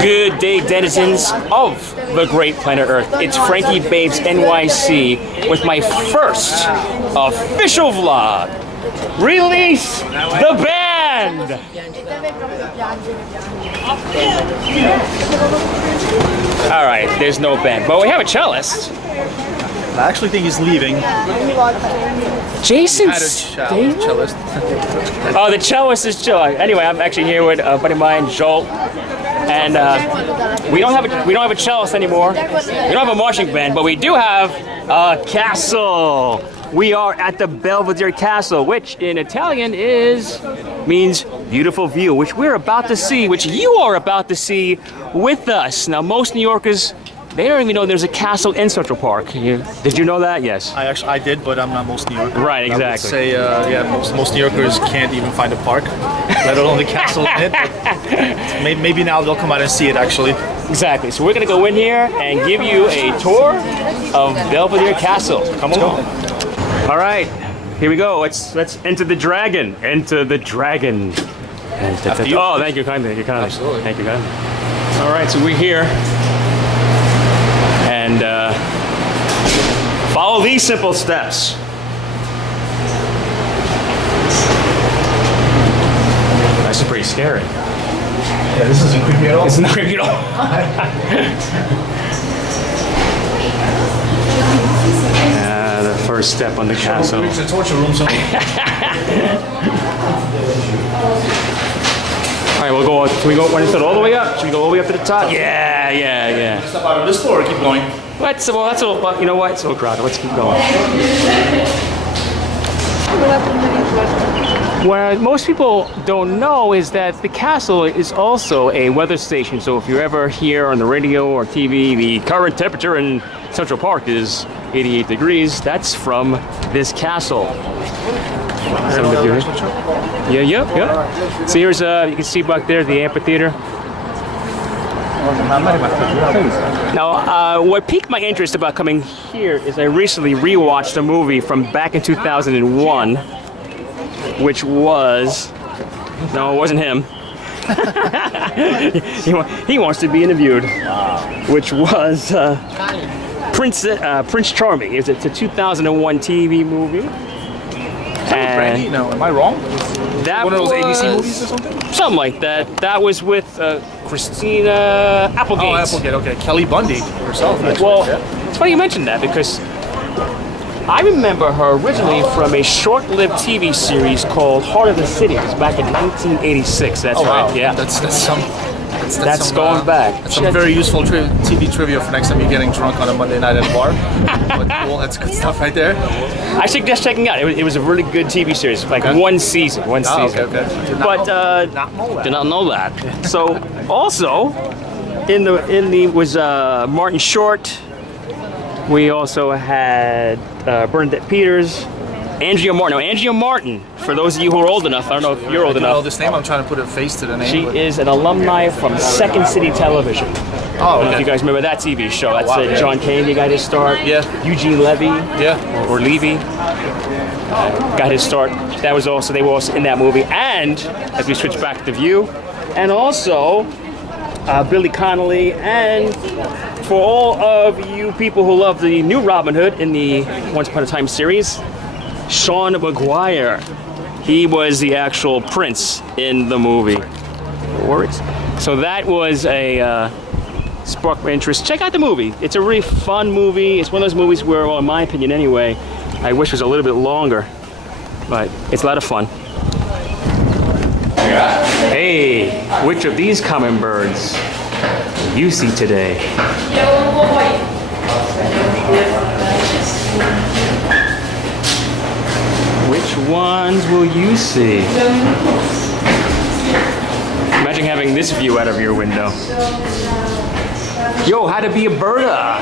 Good day, denizens of the great planet Earth. It's FrankieBabesNYC with my first official vlog. Release the band! Alright, there's no band, but we have a cellist. I actually think he's leaving. Jason's cellist. Oh, the cellist is chill. Anyway, I'm actually here with a buddy of mine, Zsolt, and we don't have a cellist anymore. We don't have a marching band, but we do have a castle. We are at the Belvedere Castle, which in Italian means beautiful view, which we're about to see, which you are about to see with us. Now, most New Yorkers, they don't even know there's a castle in Central Park. Did you know that? Yes. I did, but I'm not most New Yorkers. Right, exactly. I would say, yeah, most New Yorkers can't even find a park, let alone the castle in it. Maybe now they'll come out and see it, actually. Exactly. So we're gonna go in here and give you a tour of Belvedere Castle. Come on. All right, here we go. Let's enter the dragon. Enter the dragon. Oh, thank you kindly. Thank you kindly. Absolutely. Thank you kindly. All right, so we're here. And follow these simple steps. This is pretty scary. Yeah, this isn't creepy at all. It's not creepy at all. The first step on the castle. It's a torture room. So. All right, we'll go. Can we go all the way up? Should we go all the way up to the top? Yeah. Step out of this floor or keep going? That's all. You know what? It's so crowded. Let's keep going. What most people don't know is that the castle is also a weather station. So if you're ever here on the radio or TV, the current temperature in Central Park is 88 degrees. That's from this castle. Yeah. So here's you can see back there the amphitheater. Now, what piqued my interest about coming here is I recently rewatched a movie from back in 2001, which was no, it wasn't him. he wants to be interviewed, which was Prince Charming. It's a 2001 TV movie. Brandy? No, am I wrong? That one of those ABC movies or something? Something like that. That was with Christina Applegate. Oh, Applegate, okay. Kelly Bundy herself, actually. Well, it's funny you mentioned that because I remember her originally from a short-lived TV series called Heart of the City. It was back in 1986. That's right. Wow. Yeah. That's going back. That's some very useful TV trivia for next time you're getting drunk on a Monday night at a bar. But cool, that's good stuff right there. I suggest checking out. It was a really good TV series, like one season. Okay. Did not know that. So also in the was Martin Short. We also had Bernadette Peters. Andrea Martin. Now, Andrea Martin, for those of you who are old enough, I don't know if you're old enough. I know this name, I'm trying to put a face to the name. She is an alumni from Second City Television. Oh, I don't know okay. if you guys remember that TV show. That's yeah. John Candy got his start. Yeah. Eugene Levy. Yeah. Or Levy. Got his start. They were also in that movie. And, as we switch back to view, and also Billy Connolly, and for all of you people who love the new Robin Hood in the Once Upon a Time series, Sean McGuire. He was the actual prince in the movie. So that was a spark my interest. Check out the movie. It's a really fun movie. It's one of those movies where, well, in my opinion anyway, I wish it was a little bit longer. But it's a lot of fun. Hey, which of these common birds will you see today? Which ones will you see? Imagine having this view out of your window. Yo, how to be a birda?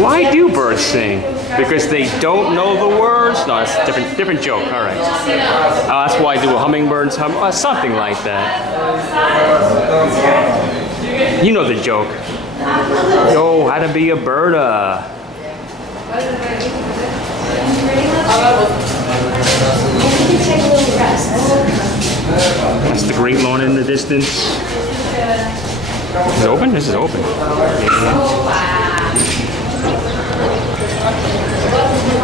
Why do birds sing? Because they don't know the words? No, it's a different joke. All right. That's why do hummingbirds hum? Something like that. You know the joke. Yo, how to be a birda? Take a little rest. That's the Great Lawn in the distance. Is it open? This is open.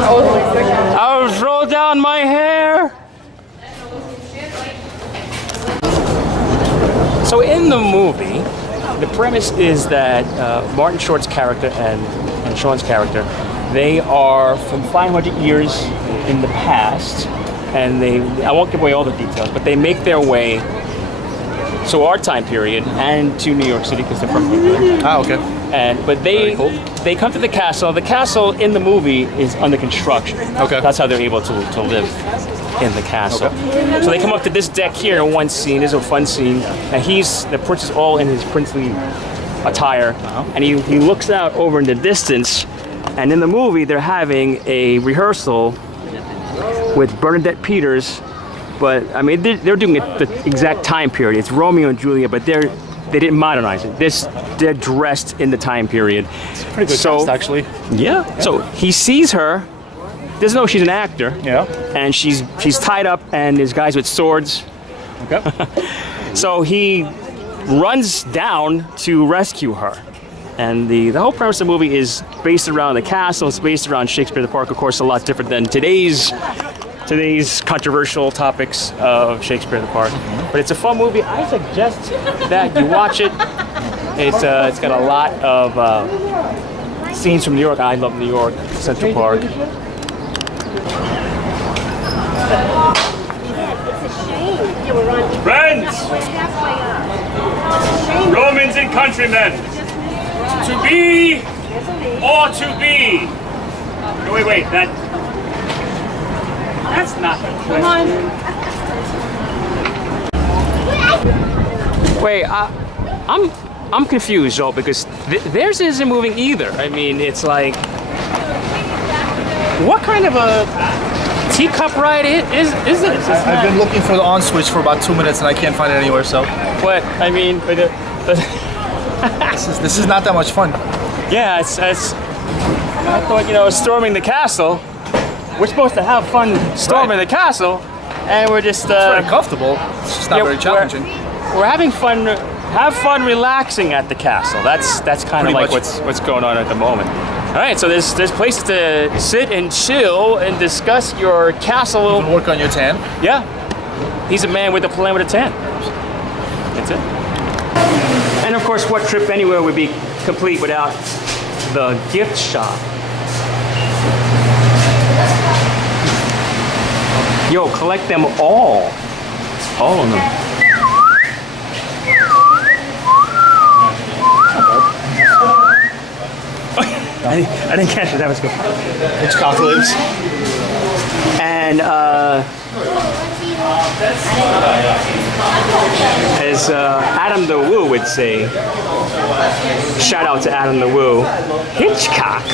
I'll roll down my hair. So in the movie, the premise is that Martin Short's character and Sean's character, they are from 500 years in the past, and I won't give away all the details, but they make their way to our time period and to New York City because they're from here. Ah, okay. But they come to the castle. The castle in the movie is under construction. Okay. That's how they're able to live in the castle. Okay. So they come up to this deck here in one scene. There's a fun scene, and the prince is all in his princely attire, and he looks out over in the distance. And in the movie, they're having a rehearsal with Bernadette Peters, but I mean they're doing it the exact time period. It's Romeo and Juliet, but they didn't modernize it. They're dressed in the time period. It's pretty good cast, actually. Yeah. So he sees her, doesn't know she's an actor. Yeah. And she's tied up, and there's guys with swords. Okay. So he runs down to rescue her. And the whole premise of the movie is based around the castle. It's based around Shakespeare the Park, of course, a lot different than today's controversial topics of Shakespeare the Park. But it's a fun movie. I suggest that you watch it. It's got a lot of scenes from New York. I love New York, Central Park. Friends, Romans and countrymen, to be or to be. No, wait, that's not the question. Wait, I'm confused, Zsolt, because theirs isn't moving either. I mean, it's like, what kind of a teacup ride is it? I've been looking for the on switch for about 2 minutes and I can't find it anywhere. So. What I mean, this is not that much fun. Yeah, it's. I thought, storming the castle. We're supposed to have fun storming the castle, and we're just. It's very comfortable. It's just not very challenging. We're having fun. Have fun relaxing at the castle. That's kind of like what's going on at the moment. All right, so there's places to sit and chill and discuss your castle. Work on your tan. Yeah, he's a man with a plan with a tan. That's it. And of course, what trip anywhere would be complete without the gift shop? Yo, collect them all of them. I didn't catch it. That was good. Hitchcock lives. And as Adam the Woo would say, shout out to Adam the Woo, Hitchcock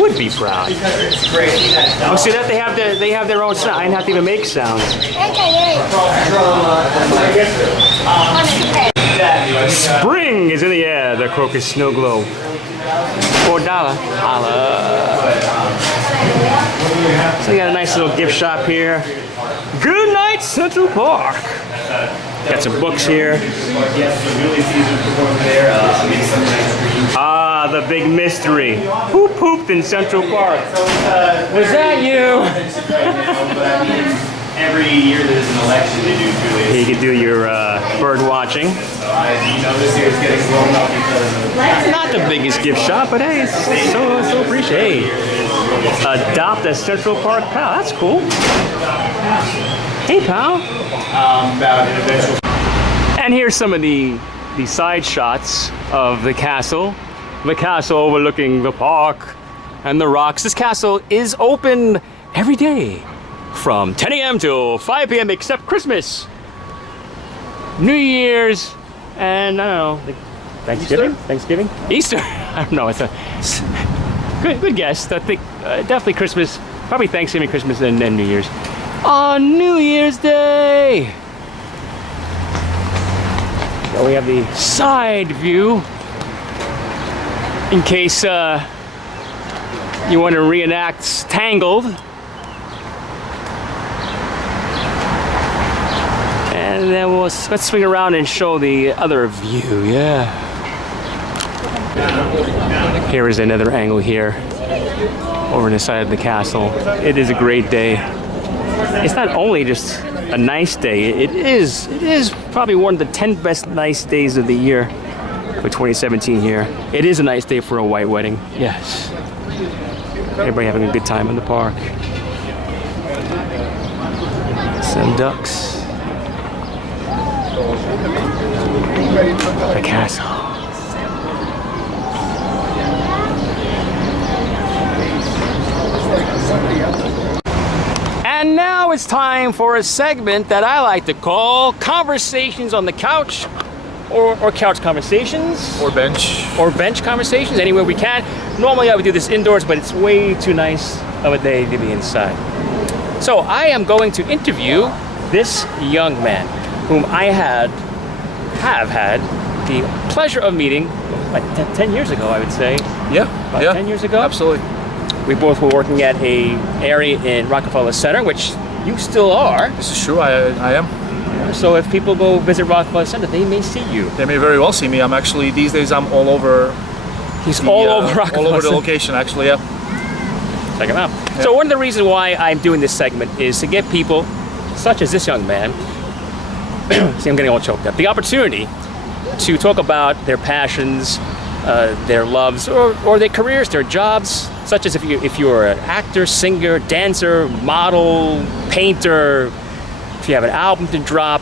would be proud. Oh, see that they have their own sound. I didn't have to even make sounds. Spring is in the air. The crocus snow globe. $4. Holla. So you got a nice little gift shop here. Good night, Central Park. Got some books here. Ah, the big mystery. Who pooped in Central Park? Was that you? Every year there's an election, they do Julius. You can do your bird watching. This year's getting blown up because of Not the biggest gift shop, but hey, it's so appreciated. Hey, adopt a Central Park pal. That's cool. Hey, pal. about an eventual. And here's some of the side shots of the castle. The castle overlooking the park and the rocks. This castle is open every day from 10 a.m. till 5 p.m. except Christmas, New Year's, and I don't know, Thanksgiving? Easter? I don't know. It's a good guess. I think definitely Christmas, probably Thanksgiving, Christmas, and then New Year's. On New Year's Day. So we have the side view in case you want to reenact Tangled. And then let's swing around and show the other view. Yeah. Here is another angle here, over on the side of the castle. It is a great day. It's not only just a nice day. It is probably one of the 10 best nice days of the year for 2017 here. It is a nice day for a white wedding. Yes. Everybody having a good time in the park. Some ducks. The castle. And now it's time for a segment that I like to call Conversations on the Couch, or Couch Conversations. Or bench. Or bench conversations, anywhere we can. Normally I would do this indoors, but it's way too nice of a day to be inside. So I am going to interview this young man, whom I have had the pleasure of meeting like 10 years ago, I would say. Yeah. About yeah. 10 years ago? Absolutely. We both were working at a area in Rockefeller Center, which you still are. This is true. I am. So if people go visit Rockefeller Center, they may see you. They may very well see me. I'm actually, these days, I'm all over. He's all over Rockefeller all over the Center. location, actually. Yeah. Check him out. Yeah. So one of the reasons why I'm doing this segment is to give people, such as this young man, see, I'm getting all choked up, the opportunity to talk about their passions, their loves, or their careers, their jobs, such as if you're an actor, singer, dancer, model, painter, if you have an album to drop.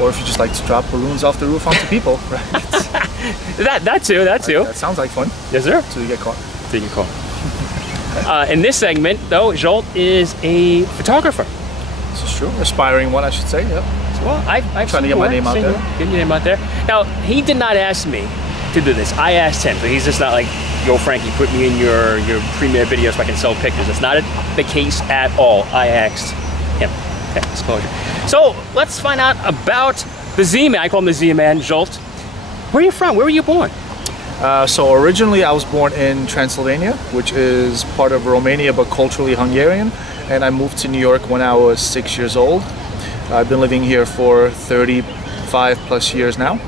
Or if you just like to drop balloons off the roof onto people. Right? that too. That sounds like fun. Yes, sir. Until you get caught. Until you get caught. In this segment, though, Zsolt is a photographer. This is true. Aspiring one, I should say. Yep. Well, I've trying to get my name out there. Get your name out there. Now, he did not ask me to do this. I asked him. So he's just not like, yo, Frankie, put me in your premiere video so I can sell pictures. It's not the case at all. I asked him. Okay, disclosure. So let's find out about the Z-Man. I call him the Z-Man, Zsolt. Where are you from? Where were you born? So originally I was born in Transylvania, which is part of Romania but culturally Hungarian, and I moved to New York when I was 6 years old. I've been living here for 35 plus years now,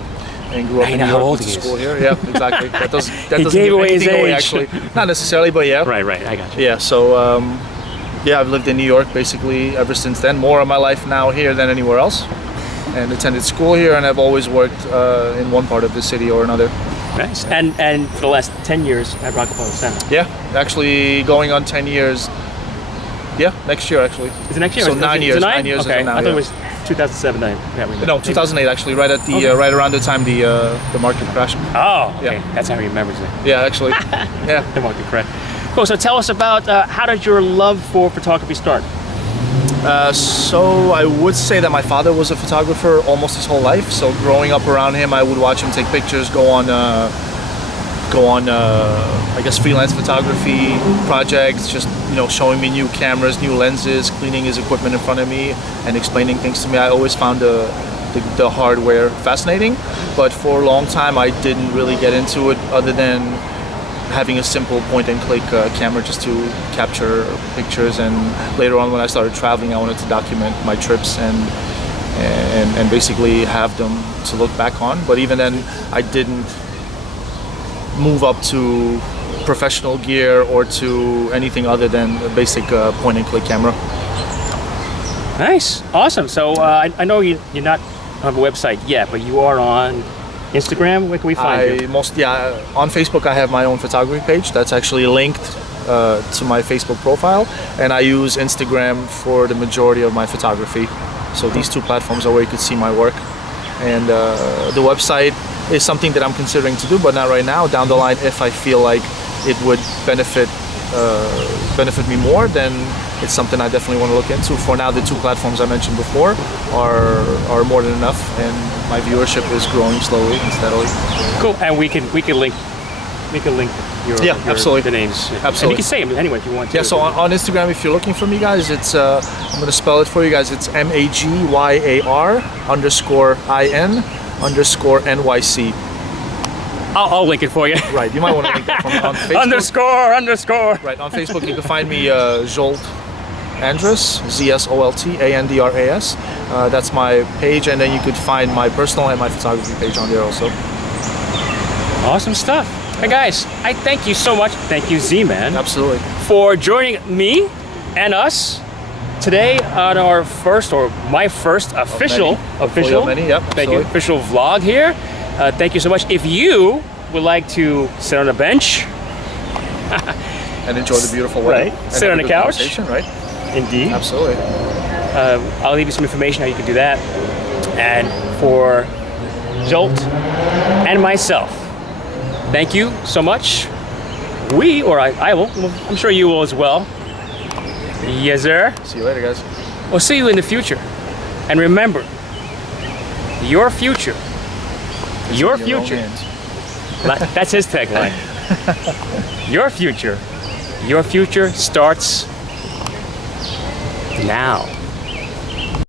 and grew up in New York, went to school here. Yeah, exactly. That doesn't give anything away, actually. Not necessarily, but yeah. Right, I got you. Yeah, so yeah, I've lived in New York basically ever since then. More of my life now here than anywhere else, and attended school here, and I've always worked in one part of the city or another. Nice. And for the last 10 years at Rockefeller Center. Yeah, actually going on 10 years. Yeah, next year actually. Is it next year? So 9 years. 9 years okay. now. I thought it was 2007. No, 2008 actually. Right at the right around the time the market crashed. Oh, okay. Yeah. That's how he remembers it. Yeah, actually. Yeah. The market crash. Cool. So tell us about how did your love for photography start? So I would say that my father was a photographer almost his whole life. So growing up around him, I would watch him take pictures, go on I guess freelance photography projects, just showing me new cameras, new lenses, cleaning his equipment in front of me, and explaining things to me. I always found the hardware fascinating, but for a long time I didn't really get into it, other than having a simple point-and-click camera just to capture pictures. And later on, when I started traveling, I wanted to document my trips and basically have them to look back on. But even then, I didn't move up to professional gear or to anything other than a basic point-and-click camera. Nice, awesome. So I know you're not on a website yet, but you are on Instagram. Where can we find you? On Facebook I have my own photography page that's actually linked to my Facebook profile, and I use Instagram for the majority of my photography. So these two platforms are where you could see my work. And the website is something that I'm considering to do, but not right now. Down the line, if I feel like it would benefit me more, then it's something I definitely want to look into. For now, the two platforms I mentioned before are more than enough, and my viewership is growing slowly and steadily. Cool. And we can link your absolutely. The names. Absolutely. And you can say them anyway if you want to. Yeah. So on Instagram, if you're looking for me, guys, it's I'm gonna spell it for you guys. It's MAGYAR_IN_NYC. I'll link it for you. Right. You might want to link that on Facebook. underscore. Right. On Facebook, you can find me Zsolt Andras, ZSOLT, that's my page, and then you could find my personal and my photography page on there also. Awesome stuff. Hey guys, I thank you so much. Thank you, Z-Man, Absolutely. for joining me and us today on our first, or my first official, Many, yep, thank you, absolutely. official vlog here. Thank you so much. If you would like to sit on a bench, And enjoy the beautiful weather. Right. And Sit have on a the good couch. conversation, Right. indeed, Absolutely. I'll leave you some information how you can do that. And for Zsolt and myself, thank you so much. I will, I'm sure you will as well. Yes, sir. See you later, guys. We'll see you in the future. And remember, your future, your In your own future, hands. that's his tagline. Your future starts now.